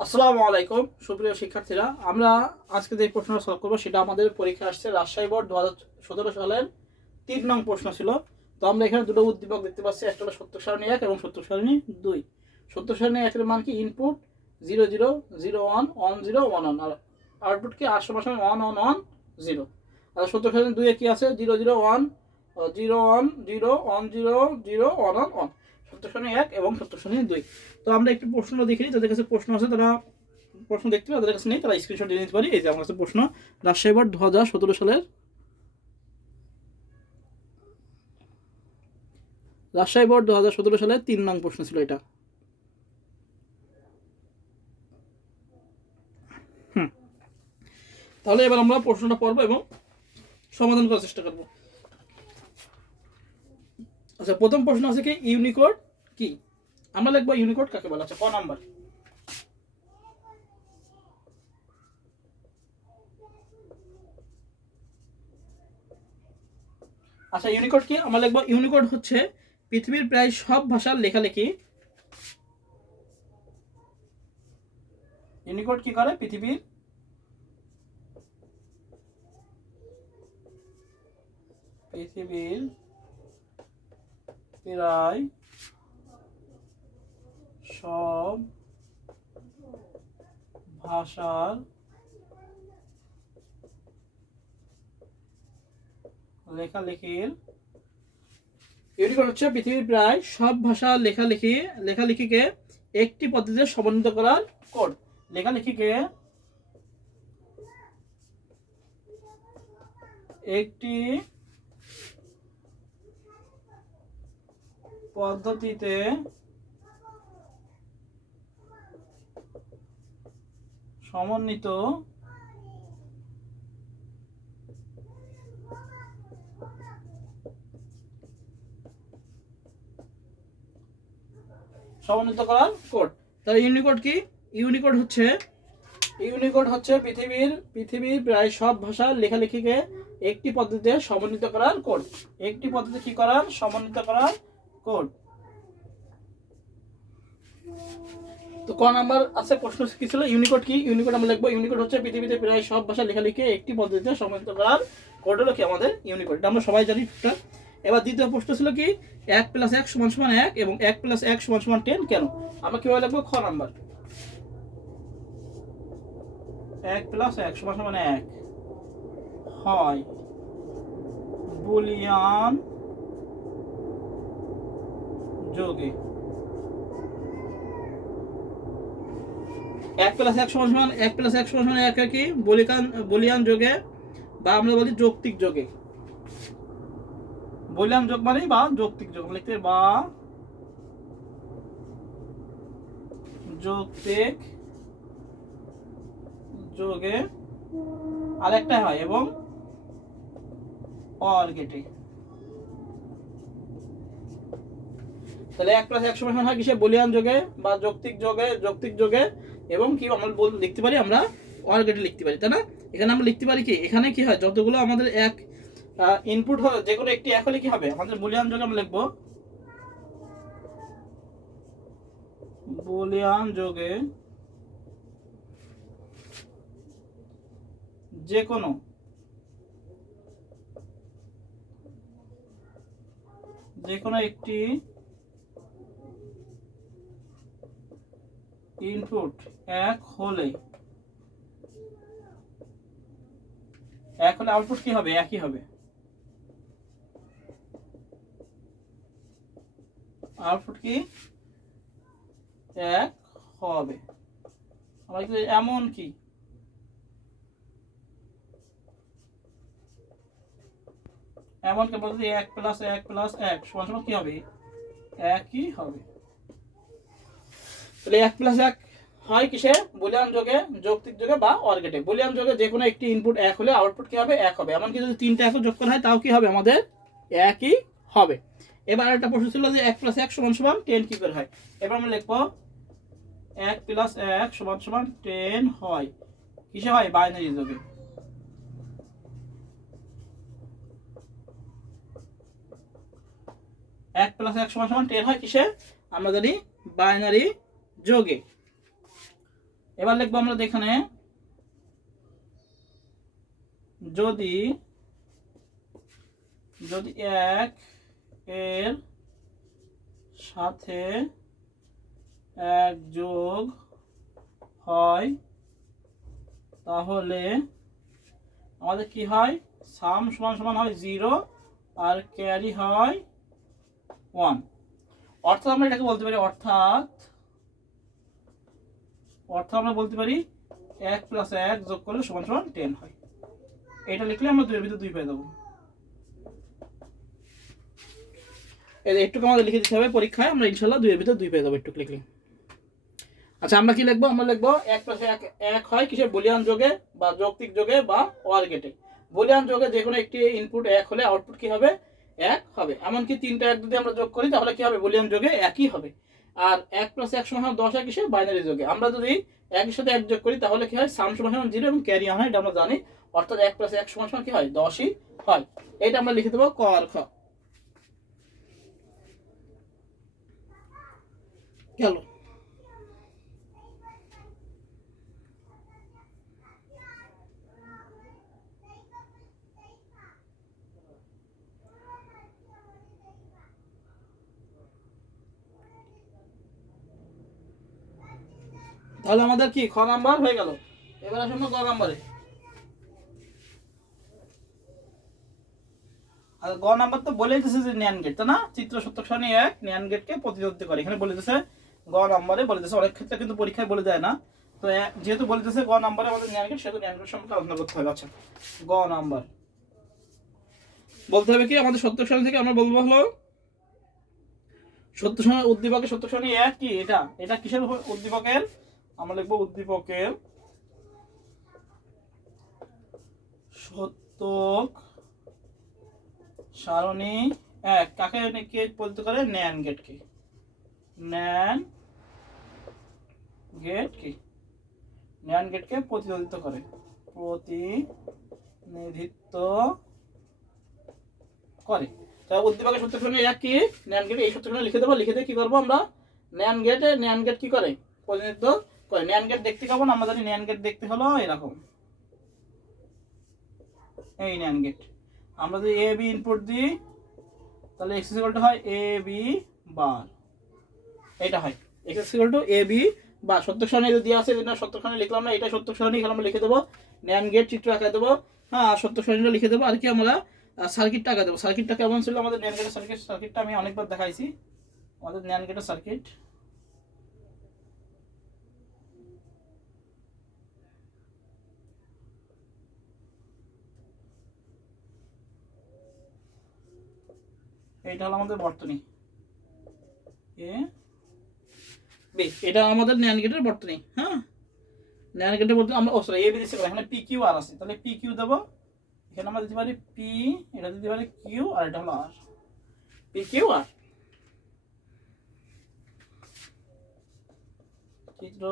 আসসালামু আলাইকুম সুপ্রিয় শিক্ষার্থীরা, আমরা আজকে যে প্রশ্ন সলভ করবো সেটা আমাদের পরীক্ষা আসছে রাজশাহী বোর্ড 2017 সালের 3 নং প্রশ্ন ছিল। তো আমরা এখানে দুটো উদ্দীপক দেখতে পাচ্ছি, একটা হলো সত্য সারণী 1 এবং সত্য সারণী 2। সত্য সারণী 1 এর মান কি ইনপুট 0 0 0 1 1 0 1 1 আর আউটপুট কি 8 1 1 1 1 0। আর সত্য সারণী 2 এ কি আছে 0 0 1 0 1 0 1 0 0 1 1 1। সত্য সারণী 1 এবং সত্য সারণী 2। তো আমরা একটু প্রশ্ন দেখি, যাদের কাছে প্রশ্ন আছে তারা প্রশ্ন দেখতে পাবে, যাদের কাছে নেই তারা স্ক্রিনশট দিয়ে নিতে পারি। এই যে আমার কাছে প্রশ্ন, রাজশাহী বোর্ড 2017 সালের রাজশাহী বোর্ড 2017 সালের 3 নং প্রশ্ন ছিল এটা। তাহলে এবার আমরা প্রশ্নটা পড়বো এবং সমাধান করার চেষ্টা করবো। আচ্ছা, প্রথম প্রশ্ন আছে কি ইউনিকোড কি? আমরা লিখবো ইউনিকোড কাকে বলে। আচ্ছা, ক নাম্বার? আচ্ছা, ইউনিকোড কি? আমরা লিখবো ইউনিকোড হচ্ছে পৃথিবীর প্রায় সব ভাষার লেখালেখি। ইউনিকোড কি করে? পৃথিবীর প্রায় সব ভাষার লেখালেখির ইউনিকোড হচ্ছে পৃথিবীর প্রায় সব ভাষার লেখালেখিকে একটি পদ্ধতিতে সমন্বিত করার কোড। লেখালেখিকে একটি পদ্ধতিতে সমন্বিত করার কোড। তাহলে ইউনিকোড কি? ইউনিকোড হচ্ছে পৃথিবীর প্রায় সব ভাষার লেখালেখিকে একটি পদ্ধতিতে সমন্বিত করার কোড। একটি পদ্ধতি কি করার? সমন্বিত করার কোড। তো ক নাম্বার আছে প্রশ্ন কি ছিল? ইউনিকোড কি? ইউনিকোড আমরা লিখবো ইউনিকোড হচ্ছে পৃথিবীতে প্রায় সব ভাষা লেখালেখি একটি পদ্ধতিতে সমন্বিত করার কোড হলো কি আমাদের ইউনিকোড। এটা আমরা সবাই জানি টুকটাক। এবার দ্বিতীয় প্রশ্ন ছিল কি 1 + 1 = 1 এবং 1 + 1 = 10 কেন? আমরা কিভাবে লিখবো? খ নাম্বার 1 + 1 = 1 হয় বুলিয়ান যোগে। 1 + 1 = 1 + 1 = 1 কি বুলিয়ান যোগে, বা আমরা বলি যৌক্তিক যোগে। বুলিয়ান যোগ মানে বা যৌক্তিক যোগ লিখতে, বা যৌক্তিক যোগে আরেকটা হয় এবং অর গেটে। তাহলে 1 + 1 = হয় কিসে? বুলিয়ান যোগে বা যৌক্তিক যোগে এবং কি আমরা লিখতে পারি, আমরা অর গেটে লিখতে পারি, তাই না? এখানে আমরা লিখতে পারি কি, এখানে কি হয়, যতগুলো আমাদের এক ইনপুট হয় যে কোনো একটি এক হলে কি হবে আমাদের বুলিয়ান যোগে আমরা লিখবো বুলিয়ান যোগে যে কোনো একটি ইনপুট এক হলে আউটপুট কি হবে? একই হবে। আউটপুট কি? এক হবে। আমরা কি এমন কি বলতে 1 + 1 + 1 = কি হবে? একই হবে। তাহলে 1 + 1 হয় কিসে? বুলিয়ান যোগে, যৌক্তিক যোগে বা অর গেটে। বুলিয়ান যোগে যে কোনো একটি ইনপুট এক হলে আউটপুট কি হবে? এক হবে। এমনকি যদি তিনটা এক যোগ করা হয় তাও কি হবে? আমাদের একই হবে। এবার একটা প্রশ্ন ছিল যে 1 + 1 = 10 কি করে হয়? এবার আমরা লিখবো 1 + 1 = 10 হয় কিসে হয়? বাইনারি যোগে। 1 + 1 = 10 হয় কিসে? আমরা জানি বাইনারি যোগে। এবার লিখবো আমরা এখানে যদি যদি 1 এর সাথে 1 যোগ হয় তাহলে আমাদের কি হয়, সাম সমান সমান হয় 0 আর ক্যারি হয় 1। অর্থাৎ আমরা এটাকে বলতে পারি অর্থাৎ আমরা বলতে পারি 1 + 1 যোগ করলে সমান সমান 10 হয়। এটা লিখলে আমরা 2 এর ভিতর 2 পেয়ে যাবো। একটু আমাদের লিখে দিতে হবে পরীক্ষায়, আমরা ইনশাল্লাহ 2 এর ভিতর 2 পেয়ে যাবো একটু লিখলে। আচ্ছা আমরা কি লিখবো, আমরা লিখবো 1 + 1 1 হয় কিসে, বুলিয়ান যোগে বা যৌক্তিক যোগে বা ওয়ার গেটে। বুলিয়ান যোগে যে কোনো একটি ইনপুট 1 হলে আউটপুট কি হবে, 1 হবে। এমনকি 3টা 1 যদি আমরা যোগ করি তাহলে কি হবে, বুলিয়ান যোগে 1ই হবে। আর 1 + 1 সমান 10 হয় কিসে, বাইনারি যোগে। আমরা যদি 1 এর সাথে 1 যোগ করি তাহলে কি হয়, সাম সমান 0 এবং ক্যারি হয়, এটা আমরা জানি। অর্থাৎ 1 + 1 সমান কি হয়, 10ই হয়। এটা আমরা লিখে দেবো ক আর খ। গেল। তাহলে আমাদের কি খ নাম্বার হয়ে গেল। এবার আসুন গ নাম্বারে। আর গ নাম্বার তো বলে দিতেছে যে ন্যান গেট, তাই না, চিত্র সত্যক সারণী 1 ন্যান গেটকে প্রতিনিধিত্ব করে। এখানে বলে দিতেছে গ নাম্বারে বলে দিতেছে, অনেক ক্ষেত্রে কিন্তু পরীক্ষায় বলে দেয় না। তো যেহেতু বলে দিতেছে গ নাম্বারে আমাদের ন্যান গেট, সেহেতু ন্যান গেট সম্পর্কে আলোচনা করতে হবে। আচ্ছা গ নাম্বার বলতে হবে কি, আমাদের সত্যক সারণী থেকে আমরা বলবো হলো সত্য সারণী উদ্দীপকের সত্যক সারণী 1 কি, এটা কিসের উদ্দীপকের, আমরা লিখবো উদ্দীপকের সত্যক সারণী 1 কাকে কে বলতে করে, ন্যান গেটকে। ন্যান গেট কি, ন্যান গেটকে প্রতিনিধিত্ব করে, প্রতিনিধিত্ব করে। তা উদ্দীপকের সত্যক সারণী 1 কি, ন্যান গেট। এই সত্যক সারণী লিখে দেবো, লিখে দিয়ে কি করবো আমরা, ন্যান গেট কি করে, প্রতিনিধিত্ব করে। ন্যান গেট দেখতে কেমন, আমরা জানি ন্যান গেট দেখতে হলো এরকম, এই ন্যান গেট। আমরা যদি এ বি ইনপুট দিই তাহলে x হয় এ বি বার, এটা হয় x এ বি বা সত্যক সারণী যদি আছে, এটা সত্যক সারণী লিখলাম না, এটা সত্যক সারণী, এখানে আমরা লিখে দেবো ন্যান গেট চিত্র আঁকা দেবো। হ্যাঁ, সত্যক সারণীটা লিখে দেবো। আর কি আমরা সার্কিটটা আঁকা দেবো। সার্কিটটা কেমন ছিল আমাদের ন্যান গেটের সার্কিটটা আমি অনেকবার দেখাইছি, আমাদের ন্যান গেটের সার্কিট। এইটা হলো আমাদের বর্তনী এ বি, এটা আমাদের ন্যান গেটের বর্তনী। হ্যাঁ, ন্যান গেটের বর্তনী আমরা এ বি দিচ্ছি, এখানে পি কিউ আর আছে, তাহলে পি কিউ দেবো। এখানে আমরা দিতে পারি পি, এটা দিতে পারি কিউ, আর এটা হলো আর, পি কিউ আর। চিত্র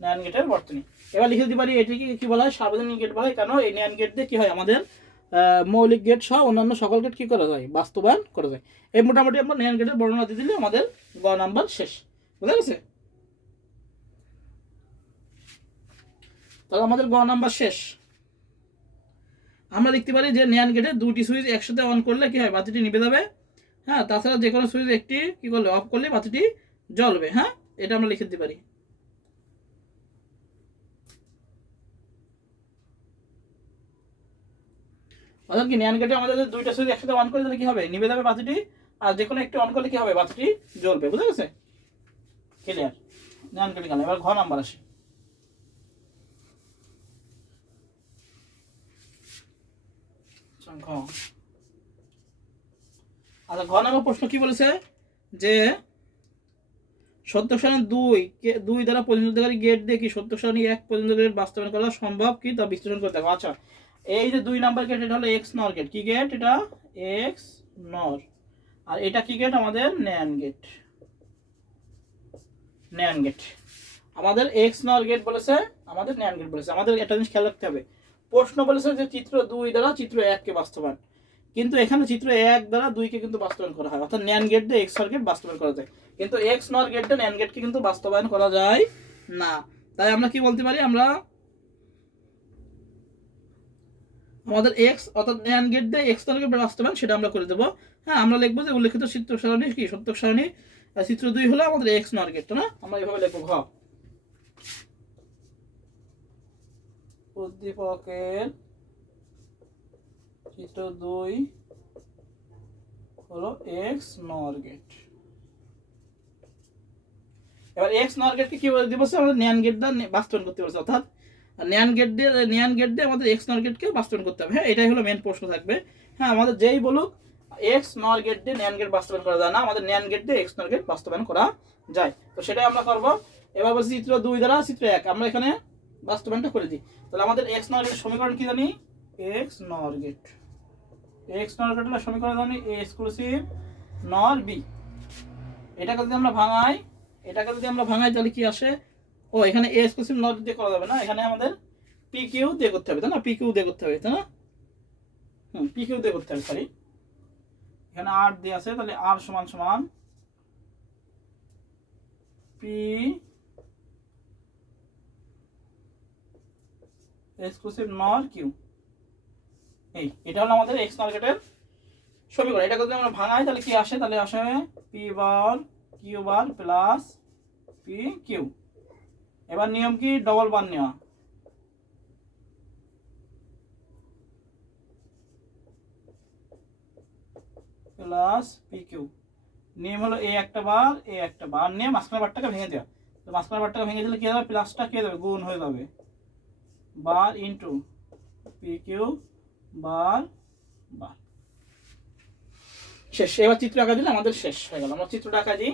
ন্যান গেটের বর্তনী। এবার লিখে দিতে পারি এটিকে কি বলা হয়, সার্বজনীন গেট বলা হয়। কেন, এই ন্যান গেট দিয়ে কি হয়, আমাদের মৌলিক গেট সহ অন্যান্য সকল গেট কি করা যায়, বাস্তবায়ন করা যায়। এই মোটামুটি আমরা ন্যান গেটের বর্ণনা দিয়ে দিলে আমাদের গ নাম্বার শেষ। বুঝা গেছে? তাহলে আমাদের গ নাম্বার শেষ। আমরা লিখতে পারি যে ন্যান গেটে দুটি সুইচ একসাথে অন করলে কি হয়, বাতিটি নিভে যাবে। হ্যাঁ, তাছাড়া যে কোনো সুইচ একটি কি করলে অফ করলে বাতিটি জ্বলবে। হ্যাঁ, এটা আমরা লিখে দিতে পারি। অর্থাৎ কি, ন্যান গেটে আমাদের দুইটা সুইচ একসাথে অন করে দিলে কি হবে, নিভে যাবে বাতিটি। আর যে কোনো একটি অন করলে কি হবে, বাতিটি জ্বলবে। বুঝা গেছে? ক্লিয়ার? ন্যান গেটে গেল। এবার ঘ নাম্বার আসে। আচ্ছা, ঘ নাম্বার প্রশ্ন কি বলেছে, যে সত্যক সারণী 2 দ্বারা প্রতিনিধিত্বকারী গেট দিয়ে কি সত্যক সারণী 1 প্রতিনিধিত্ব গেট বাস্তবায়ন করা সম্ভব কি, তা বিশ্লেষণ করতে হবে। আচ্ছা, এই যে 2 নাম্বার গেট, এটা হলো এক্স নর গেট। কি গেট এটা, এক্স নর। আর এটা কি গেট, আমাদের ন্যান গেট। ন্যান গেট আমাদের এক্স নর গেট বলেছে, আমাদের ন্যান গেট বলেছে। আমাদের একটা জিনিস খেয়াল রাখতে হবে, প্রশ্ন বলেছে যে চিত্র 2 দ্বারা চিত্র 1 কে বাস্তবায়ন। কিন্তু এখানে চিত্র 1 দ্বারা 2 কে কিন্তু বাস্তবায়ন করা হয়, অর্থাৎ ন্যান্ড গেট দিয়ে এক্সঅর গেট বাস্তবায়ন করা যায়, কিন্তু এক্স নর গেট দিয়ে ন্যান্ড গেটকে কিন্তু বাস্তবায়ন করা যায় না। তাই আমরা কি বলতে পারি, আমরা আমাদের এক্স অর্থাৎ ন্যান্ড গেট দিয়ে এক্স নর গেট বাস্তবায়ন সেটা আমরা করে দেবো। হ্যাঁ, আমরা লিখবো যে উল্লেখিত চিত্র সারণী কি সত্যক সারণী চিত্র 2 হলো আমাদের এক্স নর গেট, না আমরা এভাবে লিখবো। ঘ উদ্দীপকের চিত্র 2 হলো এক্স নর গেট। এবার এক্স নর গেটকে কি বলে দিবছে, আমাদের ন্যান্ড গেট দিয়ে বাস্তবায়ন করতে পারছে, অর্থাৎ ন্যান্ড গেট দিয়ে আমাদের এক্স নর গেটকে বাস্তবায়ন করতে হবে। হ্যাঁ, এটাই হলো মেন প্রশ্ন থাকবে। হ্যাঁ, আমাদের যেই বলুক এক্স নর গেট দিয়ে ন্যান্ড গেট বাস্তবায়ন করা যায় না, আমাদের ন্যান্ড গেট দিয়ে এক্স নর গেট বাস্তবায়ন করা যায়, তো সেটাই আমরা করব। এবার বলছি চিত্র 2 দ্বারা চিত্র 1 আমরা এখানে বাস্তবায়নটা করে দিই। তাহলে আমাদের এক্স নর গেটের সমীকরণ কি জানি, এক্স নর গেট হলো সমীকরণ জানি এ এক্সক্লুসিভ নর বি। এটাকে যদি আমরা ভাঙাই তাহলে কি আসে, ও এখানে এ এক্সক্লুসিভ নট দিয়ে করা যাবে না, এখানে আমাদের পি কিউ দিয়ে করতে হবে, তাই না, পি কিউ দিয়ে করতে হবে, তাই না, পি কিউ দিয়ে করতে হবে, সরি এখানে আর দিয়ে আছে, তাহলে আর সমান সমান পি এক্সক্লুসিভ নর কিউ। এটা হলো আমাদের এক্স নর গেটের সমীকরণ। এটা যদি আমরা ভাঙাই তাহলে কি আসে, তাহলে আসে p bar q bar plus p q. এবার নিয়ম কি, ডবল বার নেওয়া, প্লাস পি কিউ। নিয়ম হলো এ একটা বার নিয়ে মাঝখানে বারটাকে ভেঙে দেওয়া, তো মাঝখানে বারটাকে ভেঙে দিলে কি হবে, প্লাসটা কি যাবে, গুণ হয়ে যাবে, bar into P Q bar bar. শেষ। এবার চিত্র আঁকা দিলে আমাদের শেষ হয়ে গেল। আমরা চিত্রটা আঁকা দিই।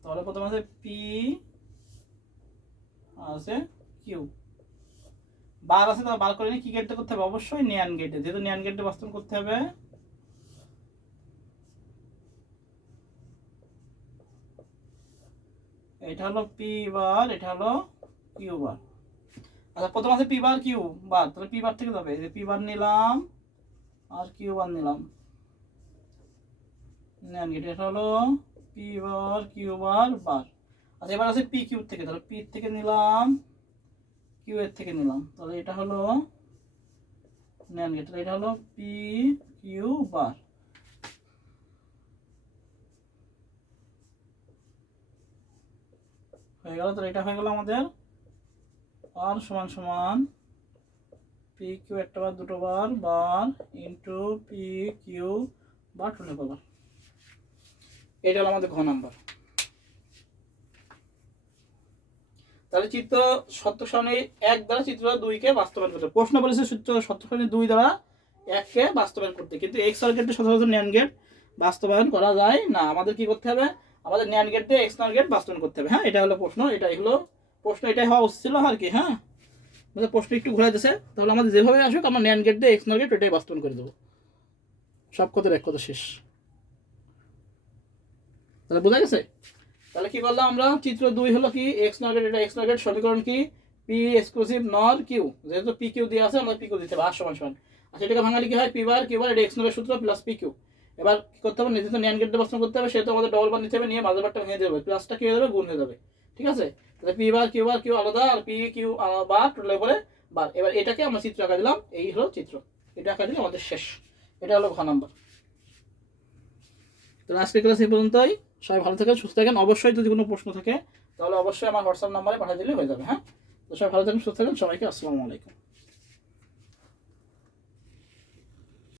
তাহলে প্রথমে আছে পি আছে কিউ, বার আছে, তাহলে বার করে নিয়ে কি গেটে করতে হবে, অবশ্যই ন্যান্ড গেটে, যেহেতু ন্যান্ড গেটে বাস্তবায়ন করতে হবে। এটা হলো পি বার, এটা হলো কিউ বার। আচ্ছা, প্রথম আছে পি বার কিউ বার, তাহলে পি বার থেকে যাবে, এই যে পি বার নিলাম আর কিউ বার নিলাম, ন্যান্ড গেট, এটা হলো পি বার কিউ বার বার। আচ্ছা, এবার আছে পি কিউ থেকে, তাহলে পি থেকে নিলাম কিউ এর থেকে নিলাম, তাহলে এটা হলো ন্যান্ড গেট, এটা হলো পি কিউ বার। হয়ে গেল, তাহলে এটা হয়ে গেল আমাদের আর সমান সমান পি কিউ একটা বার দুটো bar bar into P Q bar টুলে বার। এটা হলো আমাদের ঘ নাম্বার। তাহলে চিত্র সত্য সারণী 1 দ্বারা চিত্র 2 কে বাস্তবায়ন করতে, প্রশ্ন বলেছে চিত্র সত্য সারণী 2 দ্বারা 1 কে বাস্তবায়ন করতে, কিন্তু এক্স নর গেটে সচরাচর ন্যান্ড গেট বাস্তবায়ন করা যায় না, আমাদের কি করতে হবে, আমাদের ন্যান্ড গেট দিয়ে এক্স নর গেট বাস্তবায়ন করতে হবে। হ্যাঁ, এটা হলো প্রশ্ন, এটাই হলো প্রশ্ন, এটাই হওয়া উচিত ছিল আর কি। হ্যাঁ, আমাদের প্রশ্ন একটু ঘুরে দিয়েছে, তাহলে আমাদের যেভাবে আসুক আমরা ন্যান্ড গেট দিয়ে এক্স নর গেট এটাই বাস্তবায়ন করে দেবো, সব কথার এক কথা শেষ। তাহলে বোঝা গেছে। তাহলে কি করলাম আমরা, চিত্র 2 হলো কি এক্স নর গেট, এটা এক্স নর গেট, সমীকরণ কি পি এক্সক্লুসিভ নর কিউ, যেহেতু পি কিউ দিয়ে আছে আমরা পি কিউ দিতে হবে আর সমান সমান। আচ্ছা, এটাকে ভাঙালে কি হয়, পি বার কিউ বার, এটা এক্স নরের সূত্র প্লাস পি কিউ। এবার কি করতে হবে, নিজে তো ন্যান্ড গেট বাস্তবায়ন করতে হবে, সেহেতু আমাদের ডবল বার নিতে হবে, নিয়ে মাঝের বারটা ভেঙে দেবে, প্লাসটা কি হয়ে যাবে, গুণ হয়ে যাবে, ঠিক আছে। তাহলে পি বার কিউ আলাদা আর পি কিউ বার টোটাল করে বার। এবার এটাকে আমরা চিত্র আঁকা দিলাম, এই হলো চিত্র, এটা আঁকা দিলে আমাদের শেষ। এটা হলো ঘ নাম্বার। তো আজকের ক্লাস এই পর্যন্তই। সবাই ভালো থাকেন, সুস্থ থাকেন। অবশ্যই যদি কোনো প্রশ্ন থাকে তাহলে অবশ্যই আমার হোয়াটসঅ্যাপ নাম্বারে পাঠিয়ে দিলে হয়ে যাবে। হ্যাঁ, তো সবাই ভালো থাকেন, সুস্থ থাকেন, সবাইকে আসসালামু আলাইকুম।